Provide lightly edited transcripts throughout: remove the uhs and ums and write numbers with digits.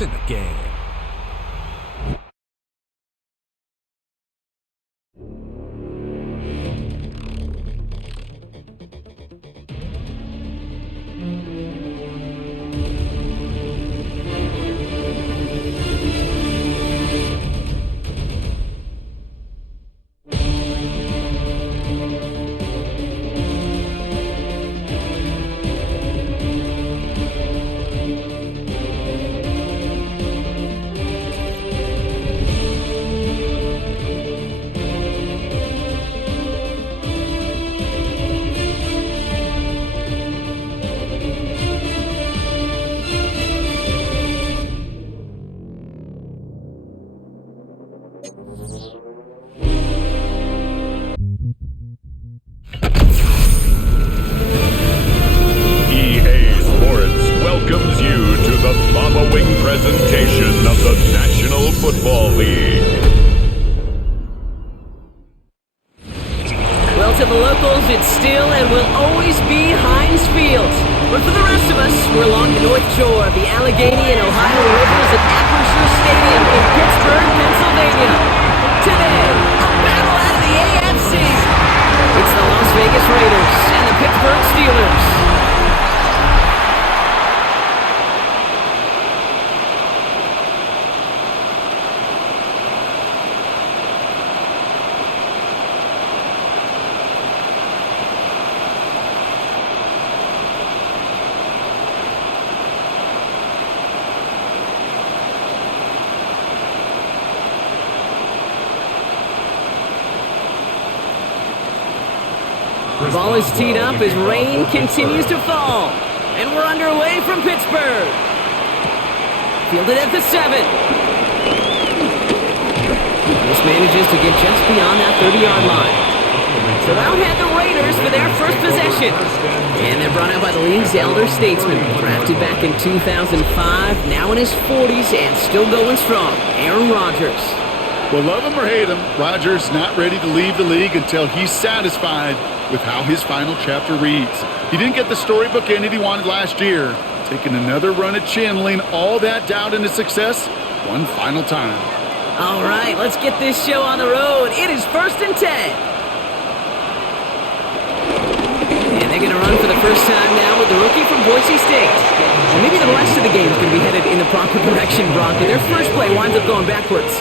points in the game. Presentation of the National Football League. Well, to the locals, it's still and will always be Heinz Field. But for the rest of us, we're along the North Shore of the Allegheny and Ohio Rivers at Acrisure Stadium in Pittsburgh, Pennsylvania. Today, a battle out of the AFC. It's the Las Vegas Raiders and the Pittsburgh Steelers. The ball is teed up as rain continues to fall. And we're underway from Pittsburgh. Fielded at the 7. This manages to get just beyond that 30-yard line. So out head the Raiders for their first possession. And they're brought out by the league's elder statesman. Drafted back in 2005, now in his 40s and still going strong. Aaron Rodgers. Well, love him or hate him, Rodgers not ready to leave the league until he's satisfied with how his final chapter reads. He didn't get the storybook ending he wanted last year, taking another run at channeling all that doubt into success one final time. All right, let's get this show on the road. It is 1st and 10. And they're going to run for the first time now with the rookie from Boise State. And maybe the rest of the game is going to be headed in the proper direction, Brock, but their first play winds up going backwards.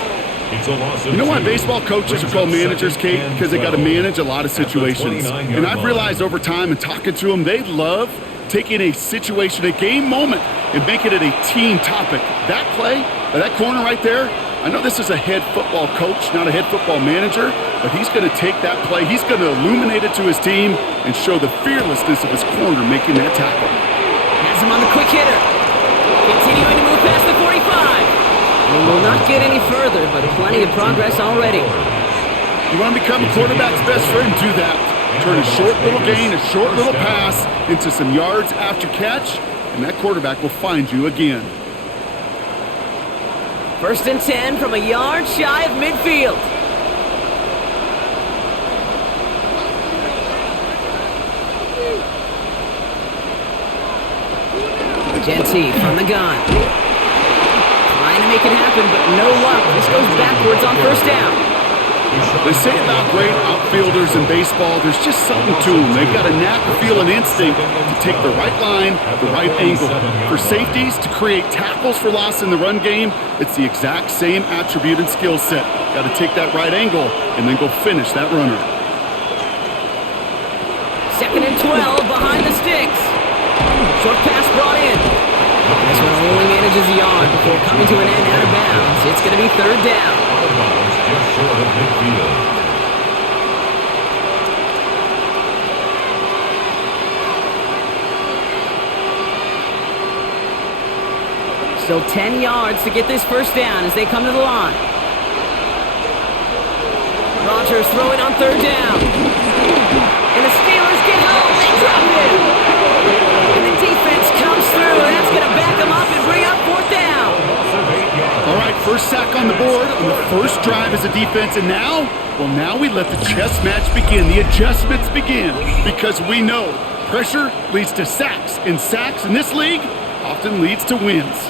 You know why baseball coaches are called managers, Kate? Because they got to manage a lot of situations. And I've realized over time and talking to them, they love taking a situation, a game moment, and making it a team topic. That play, that corner right there, I know this is a head football coach, not a head football manager, but he's going to take that play, he's going to illuminate it to his team and show the fearlessness of his corner making that tackle. Has him on the quick hitter. Continuing to move past the 45. We will not get any further, but plenty of progress already. You want to become a quarterback's best friend? Do that. Turn a short little gain, a short little pass into some yards after catch, and that quarterback will find you again. 1st and 10 from a yard shy of midfield. Genty from the gun. Trying to make it happen, but no luck. This goes backwards on 1st down. They say about great outfielders in baseball, there's just something to them. They've got a knack, a feel, and instinct to take the right line, the right angle. For safeties, to create tackles for loss in the run game, it's the exact same attribute and skill set. Got to take that right angle and then go finish that runner. 2nd and 12 behind the sticks. Short pass brought in. This one only manages a yard before coming to an end out of bounds. It's going to be 3rd down. Just short of midfield. Still 10 yards to get this 1st down as they come to the line. Rodgers throwing on 3rd down. And the Steelers get home. They drop him. And the defense comes through. That's going to back them up and bring up 4th down. All right, first sack on the board on the first drive as a defense, and now we let the chess match begin, the adjustments begin, because we know pressure leads to sacks, and sacks in this league often leads to wins.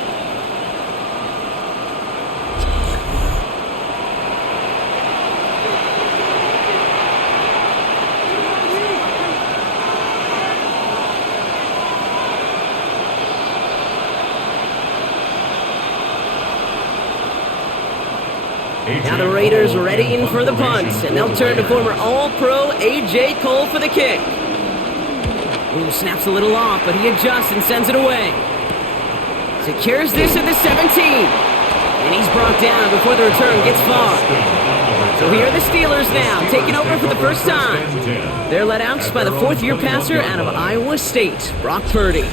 Now the Raiders readying for the punt, and they'll turn to former All-Pro A.J. Cole for the kick. Ooh, snaps a little off, but he adjusts and sends it away. Secures this at the 17. And he's brought down before the return gets far. So here are the Steelers now, taking over for the first time. They're led out by the fourth-year passer out of Iowa State, Brock Purdy.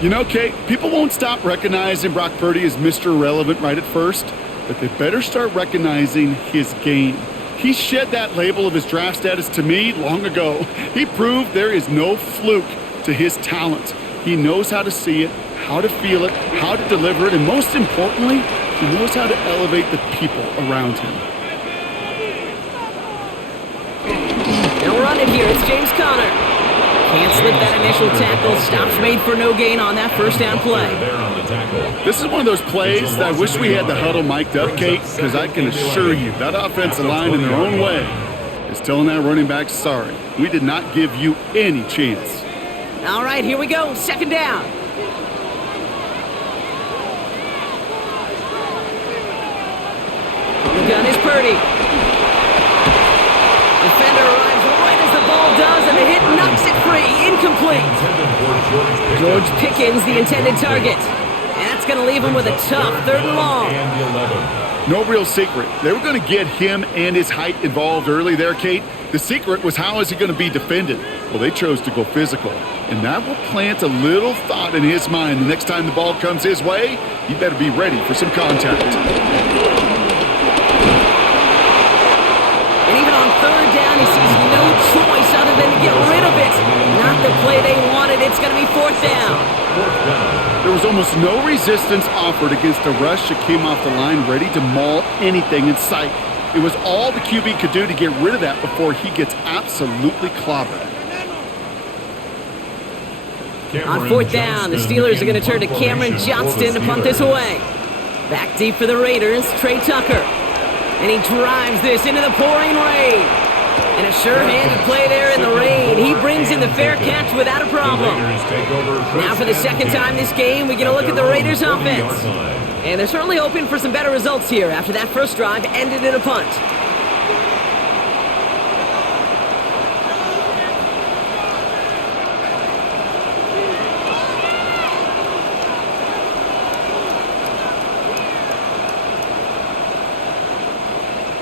You know, Kate, people won't stop recognizing Brock Purdy as Mr. Irrelevant right at first, but they better start recognizing his game. He shed that label of his draft status to me long ago. He proved there is no fluke to his talent. He knows how to see it, how to feel it, how to deliver it, and most importantly, he knows how to elevate the people around him. They'll run it here. It's James Conner. Can't slip that initial tackle. Stops made for no gain on that first down play. This is one of those plays that I wish we had the huddle mic'd up, Kate, because I can assure you that offensive line in their own way is telling that running back, sorry, we did not give you any chance. All right, here we go. Second down. The gun is Purdy. Defender arrives right as the ball does, and the hit knocks it free. Incomplete. George Pickens, the intended target. And that's going to leave him with a tough third and long. No real secret. They were going to get him and his height involved early there, Kate. The secret was how is he going to be defended? Well, they chose to go physical. And that will plant a little thought in his mind. The next time the ball comes his way, he better be ready for some contact. And even on third down, he sees no choice other than to get rid of it. Not the play they wanted. It's going to be fourth down. There was almost no resistance offered against a rush that came off the line ready to maul anything in sight. It was all the QB could do to get rid of that before he gets absolutely clobbered. On fourth down, the Steelers are going to turn to Cameron Johnston to punt this away. Back deep for the Raiders, Trey Tucker. And he drives this into the pouring rain. And a sure-handed play there in the rain. He brings in the fair catch without a problem. Now for the second time this game, we get a look at the Raiders offense. And they're certainly hoping for some better results here after that first drive ended in a punt.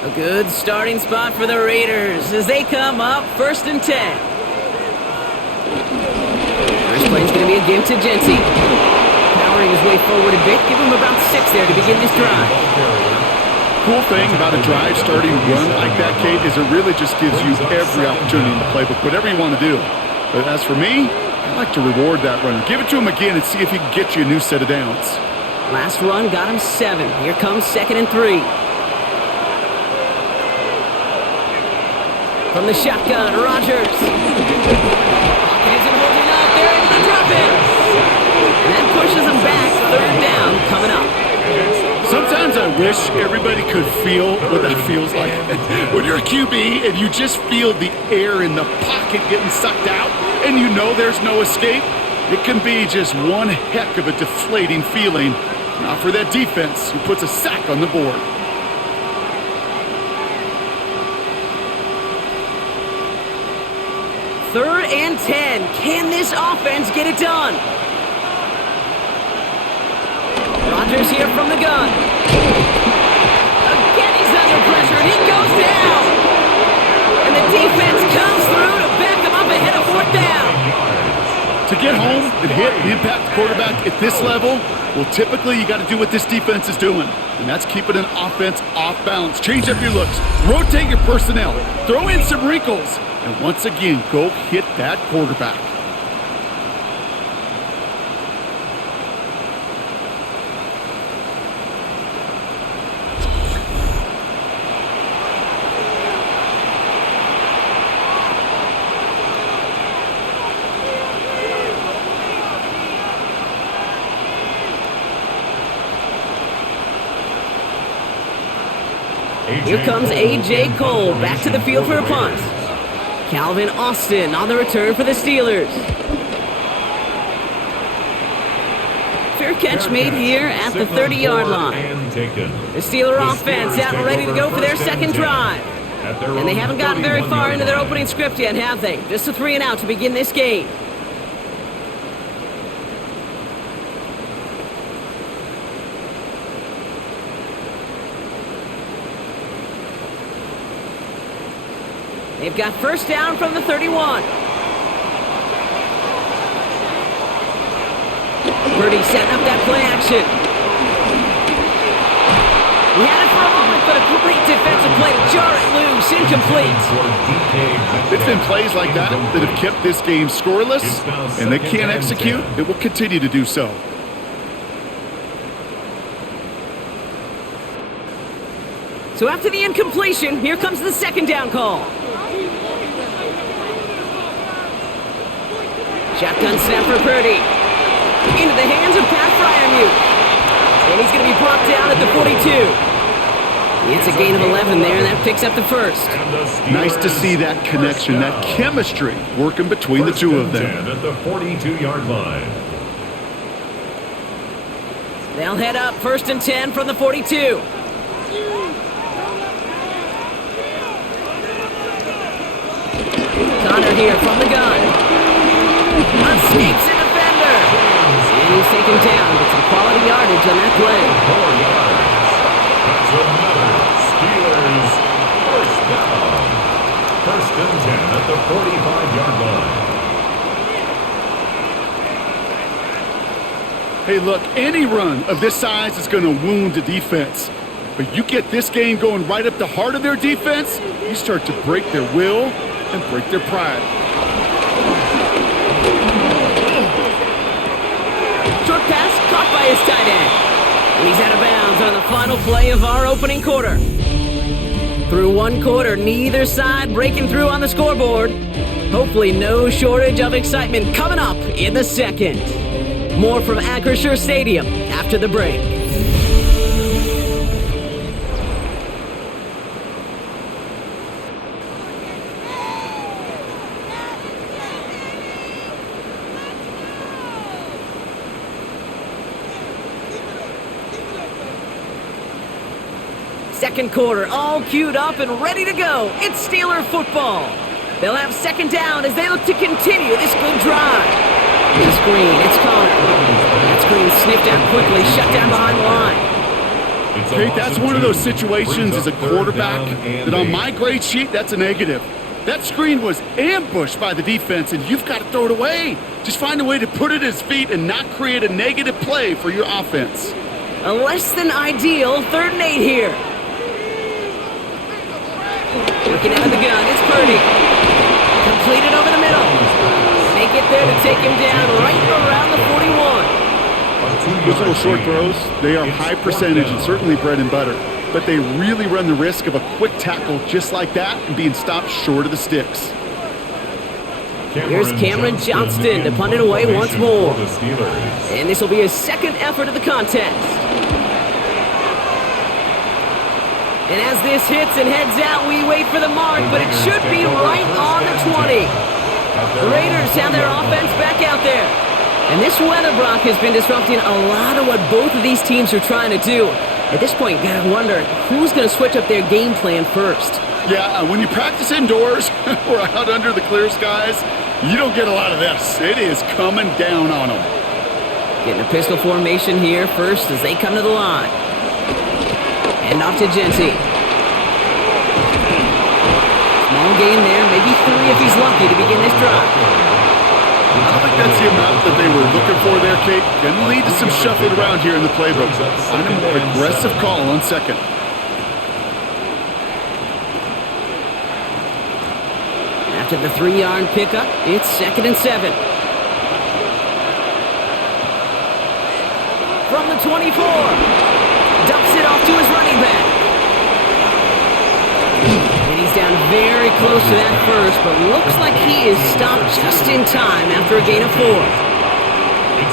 A good starting spot for the Raiders as they come up first and 10. First play is going to be a give to Genty. Powering his way forward a bit. Give him about 6 there to begin this drive. Cool thing about a drive starting run like that, Kate, is it really just gives you every opportunity in the playbook, whatever you want to do. But as for me, I like to reward that runner. Give it to him again and see if he can get you a new set of downs. Last run got him 7. Here comes 2nd and 3. From the shotgun, Rodgers. Pocket isn't holding up. They're able to drop it. And that pushes him back. Third down coming up. Sometimes I wish everybody could feel what that feels like. When you're a QB and you just feel the air in the pocket getting sucked out and you know there's no escape, it can be just one heck of a deflating feeling. Not for that defense who puts a sack on the board. Third and 10. Can this offense get it done? Rodgers here from the gun. Again, he's under pressure, and he goes down. And the defense comes through to back him up ahead of fourth down. To get home and hit and impact the quarterback at this level, well, typically you got to do what this defense is doing, and that's keeping an offense off balance. Change up your looks, rotate your personnel, throw in some wrinkles, and once again, go hit that quarterback. Here comes A.J. Cole back to the field for a punt. Calvin Austin on the return for the Steelers. fair catch made here at the 30-yard line. The Steeler offense out and ready to go for their second drive. And they haven't gotten very far into their opening script yet, have they? Just a 3 and out to begin this game. They've got first down from the 31. Purdy setting up that play action. He had it for a moment, but a great defensive play to jar it loose, incomplete. It's been plays like that that have kept this game scoreless, and they can't execute. It will continue to do so. So after the incompletion, here comes the second down call. Shotgun snap for Purdy. Into the hands of Pat Fryermuth. And he's going to be brought down at the 42. It's a gain of 11 there, and that picks up the first. Nice to see that connection, that chemistry working between the two of them. At the 42-yard line. They'll head up first and 10 from the 42. Connor here from the gun. Escapes a defender. And he's taken down with some quality yardage on that play. 4 yards. That's another Steelers first down. First and 10 at the 45-yard line. Hey, look, any run of this size is going to wound the defense. But you get this game going right up the heart of their defense, you start to break their will and break their pride. Short pass caught by his tight end. And he's out of bounds on the final play of our opening quarter. Through one quarter, neither side breaking through on the scoreboard. Hopefully no shortage of excitement coming up in the second. More from Acrisure Stadium after the break. Second quarter, all queued up and ready to go. It's Steeler football. They'll have second down as they look to continue this good drive. The screen, it's Connor. That screen sniffed out quickly, shut down behind the line. Okay, that's one of those situations as a quarterback that on my grade sheet, that's a negative. That screen was ambushed by the defense, and you've got to throw it away. Just find a way to put it at his feet and not create a negative play for your offense. A less than ideal 3rd and 8 here. Working out of the gun, it's Purdy. Completed over the middle. They get there to take him down right around the 41. Those little short throws, they are high percentage and certainly bread and butter. But they really run the risk of a quick tackle just like that and being stopped short of the sticks. Here's Cameron Johnston to punt it away once more. And this will be his second effort of the contest. And as this hits and heads out, we wait for the mark, but it should be right on the 20. The Raiders have their offense back out there. And this weather, Brock, has been disrupting a lot of what both of these teams are trying to do. At this point, you gotta wonder who's going to switch up their game plan first. Yeah, when you practice indoors or out under the clear skies, you don't get a lot of this. It is coming down on them. Getting a pistol formation here first as they come to the line. And off to Genty. Small gain there, maybe 3 if he's lucky to begin this drive. I don't think that's the amount that they were looking for there, Kate. Can lead to some shuffling around here in the playbook. On a more aggressive call on second. After the 3-yard pickup, it's 2nd and 7. From the 24. Dumps it off to his running back. And he's down very close to that first, but looks like he is stopped just in time after a gain of 4.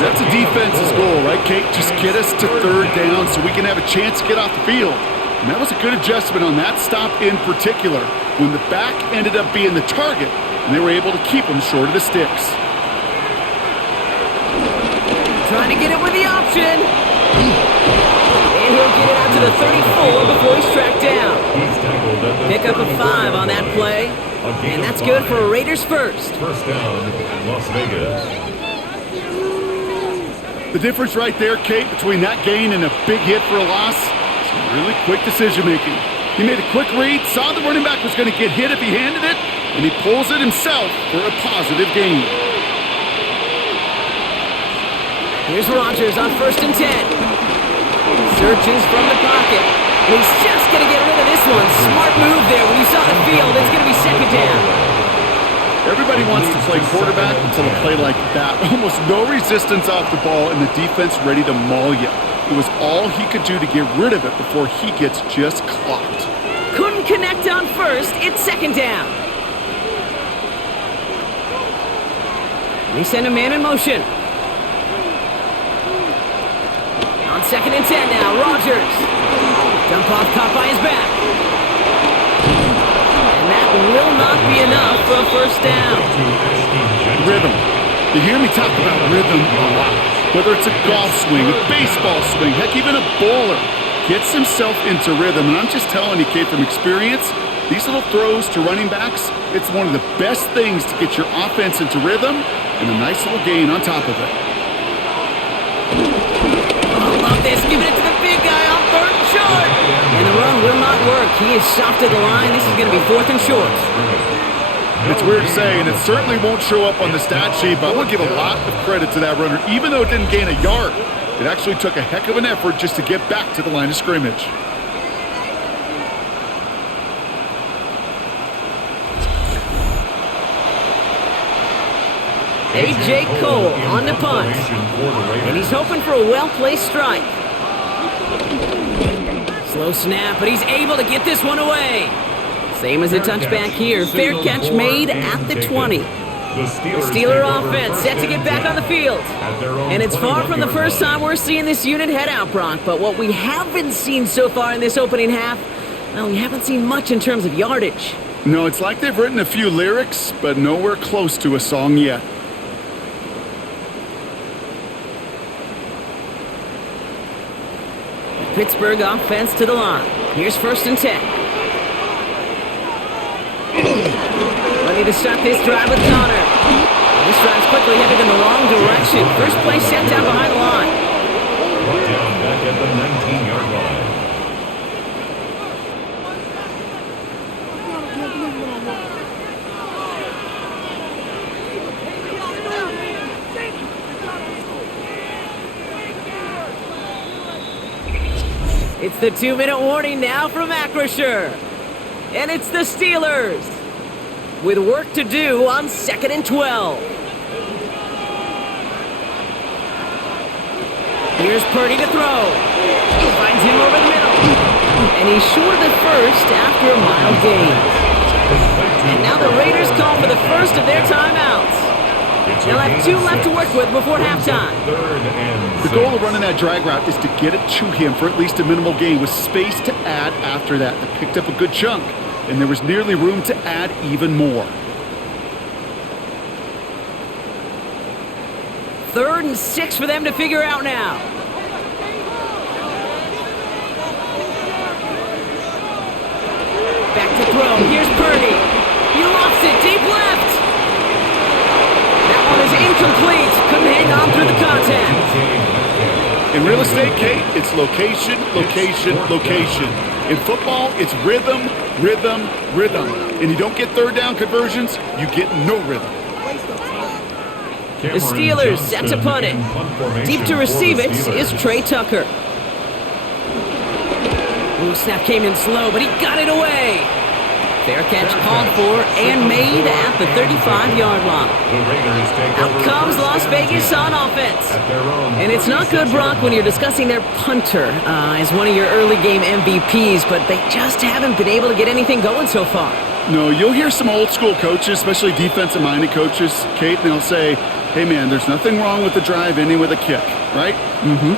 That's a defense's goal, right, Kate? Just get us to 3rd down so we can have a chance to get off the field. And that was a good adjustment on that stop in particular, when the back ended up being the target, and they were able to keep him short of the sticks. Trying to to get it with the option. And he'll get it out to the 34 before he's tracked down. Pick up a 5 on that play. And that's good for a Raiders first. First down, Las Vegas. The difference right there, Kate, between that gain and a big hit for a loss, is really quick decision-making. He made a quick read, saw the running back was going to get hit if he handed it, and he pulls it himself for a positive gain. Here's Rodgers on 1st and 10. Searches from the pocket. And he's just going to get rid of this one. Smart move there. When you saw the field, it's going to be 2nd down. Everybody wants to play quarterback until a play like that. Almost no resistance off the ball and the defense ready to maul you. It was all he could do to get rid of it before he gets just clocked. Couldn't connect on 1st. It's 2nd down. They send a man in motion. On 2nd and 10 now, Rodgers. Dump off caught by his back. And that will not be enough for a 1st down. Rhythm. You hear me talk about rhythm a lot. Whether it's a golf swing, a baseball swing, heck, even a bowler gets himself into rhythm. And I'm just telling you, Kate, from experience, these little throws to running backs, it's one of the best things to get your offense into rhythm and a nice little gain on top of it. Love this, giving it to the big guy on 3rd and short. And the run will not work. He is soft at the line. This is going to be 4th and short. It's weird to say, and it certainly won't show up on the stat sheet, but I want to give a lot of credit to that runner. Even though it didn't gain a yard, it actually took a heck of an effort just to get back to the line of scrimmage. A.J. Cole on the punt. And he's hoping for a well-placed strike. Slow snap, but he's able to get this one away. Same as a touchback here. Fair catch made at the 20. The Steeler offense set to get back on the field. And it's far from the first time we're seeing this unit head out, Brock. But what we haven't seen so far in this opening half, well, we haven't seen much in terms of yardage. No, it's like they've written a few lyrics, but nowhere close to a song yet. Pittsburgh offense to the line. Here's 1st and 10. Ready to start this drive with Connor. This drive's quickly headed in the wrong direction. First play set down behind the line. Brought down back at the 19-yard line. It's the 2-minute warning now from Acrisure. And it's the Steelers with work to do on 2nd and 12. Here's Purdy to throw. Finds him over the middle. And he's short of the first after a mild gain. And now the Raiders call for the first of their timeouts. They'll have 2 left to work with before halftime. The goal of running that drag route is to get it to him for at least a minimal gain with space to add after that. They picked up a good chunk, and there was nearly room to add even more. 3rd and 6 for them to figure out now. Back to throw. Here's Purdy. He lost it deep left. That one is incomplete. Couldn't hang on through the contact. In real estate, Kate, it's location, location, location. In football, it's rhythm, rhythm, rhythm. And you don't get 3rd down conversions, you get no rhythm. The Steelers set to punt it. Deep to receive it is Trey Tucker. Ooh, snap came in slow, but he got it away. Fair catch called for and made at the 35-yard line. Out comes Las Vegas on offense. And it's not good, Brock, when you're discussing their punter as one of your early game MVPs, but they just haven't been able to get anything going so far. No, you'll hear some old school coaches, especially defensive-minded coaches, Kate, and they'll say, hey, man, there's nothing wrong with the drive ending with a kick, right?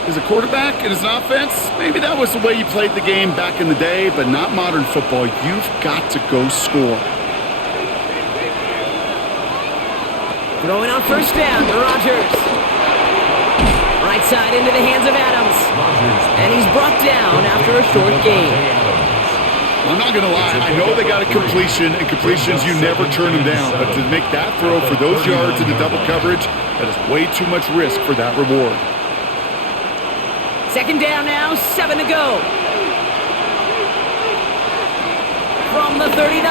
As a quarterback and as an offense, maybe that was the way you played the game back in the day, but not modern football. You've got to go score. Throwing on 1st down to Rodgers. Right side into the hands of Adams. And he's brought down after a short gain. I'm not going to lie. I know they got a completion, and completions, you never turn them down. But to make that throw for those yards in the double coverage, that is way too much risk for that reward. Second down now, 7 to go. From the 39.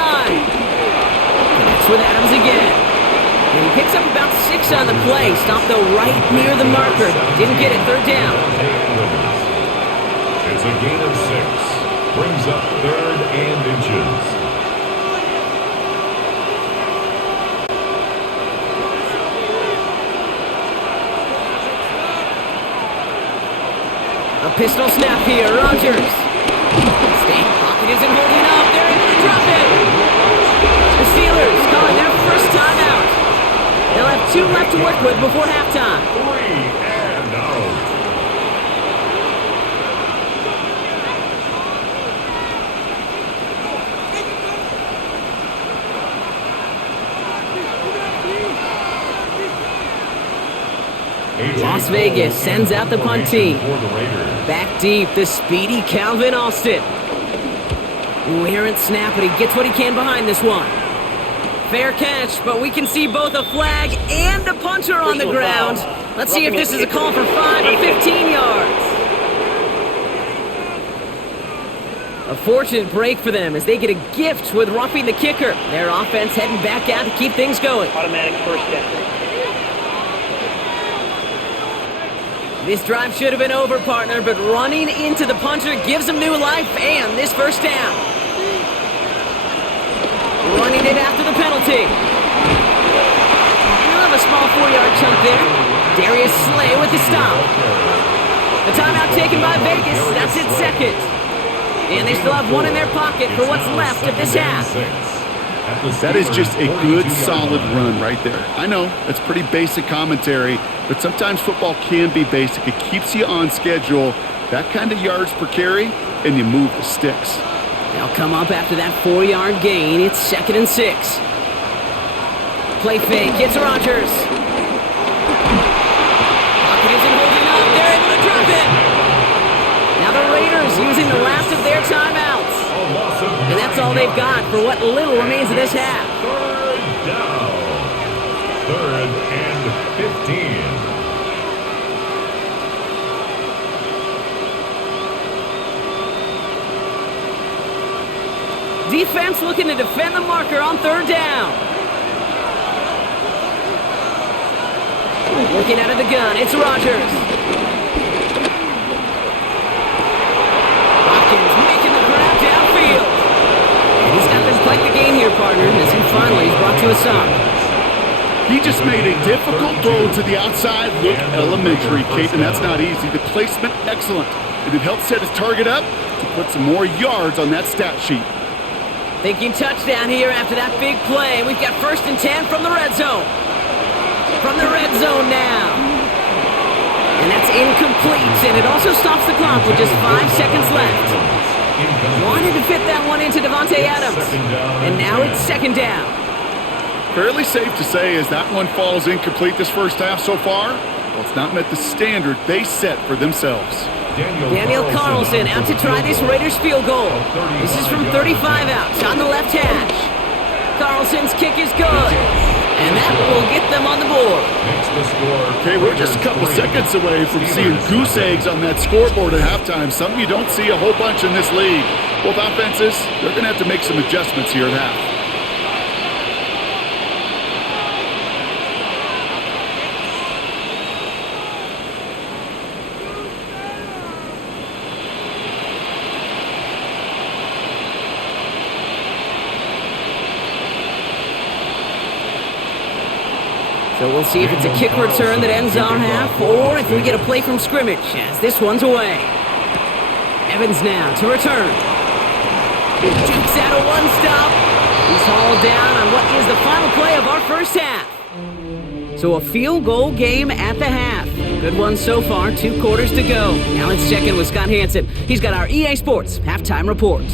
Connects with Adams again. And he picks up about 6 on the play. Stopped though right near the marker. Didn't get it, third down. It's a gain of 6. Brings up 3rd and inches. A pistol snap here, Rodgers. State pocket isn't holding up. They're able to drop it. The Steelers calling their first time out. They'll have 2 left to work with before halftime. 3 and out. Las Vegas sends out the punt team. Back deep, the speedy Calvin Austin. Ooh, errant snap, but he gets what he can behind this one. Fair catch, but we can see both a flag and a punter on the ground. Let's see if this is a call for 5 or 15 yards. A fortunate break for them as they get a gift with roughing the kicker. Their offense heading back out to keep things going. Automatic first down. This drive should have been over, partner, but running into the punter gives them new life and this first down. Running it after the penalty. You'll have a small 4-yard chunk there. Darius Slay with the stop. The timeout taken by Vegas. That's its second. And they still have 1 in their pocket for what's left of this half. That is just a good, solid run right there. I know, that's pretty basic commentary, but sometimes football can be basic. It keeps you on schedule, that kind of yards per carry, and you move the sticks. They'll come up after that 4-yard gain. It's 2nd and 6. Play fake. It's Rodgers. Pocket isn't holding up. They're able to drop it. Now the Raiders using the last of their timeouts. And that's all they've got for what little remains of this half. 3rd down. 3rd and 15. Defense looking to defend the marker on 3rd down. Looking out of the gun, it's Rodgers. Hopkins making the grab downfield. And he's got them quite the game here, partner, as he finally is brought to a stop. He just made a difficult throw to the outside. Look elementary, Kate, and that's not easy. The placement, excellent. And it helped set his target up to put some more yards on that stat sheet. Thinking touchdown here after that big play. We've got 1st and 10 from the red zone. From the red zone now. And that's incomplete, and it also stops the clock with just 5 seconds left. Wanted to fit that one into Devontae Adams. And now it's 2nd down. Fairly safe to say as that one falls incomplete this first half so far, well, it's not met the standard they set for themselves. Daniel Carlson out to try this Raiders field goal. This is from 35 out on the left hash. Carlson's kick is good. And that will get them on the board. Okay, we're just a couple seconds away from seeing goose eggs on that scoreboard at halftime. Something you don't see a whole bunch in this league. Both offenses, they're going to have to make some adjustments here at half. So we'll see if it's a kick return that ends our half, or if we get a play from scrimmage, as this one's away. Evans now to return. Dukes out a one-stop. He's hauled down on what is the final play of our first half. So a field goal game at the half. Good one so far, 2 quarters to go. Now let's check in with Scott Hansen. He's got our EA Sports halftime report.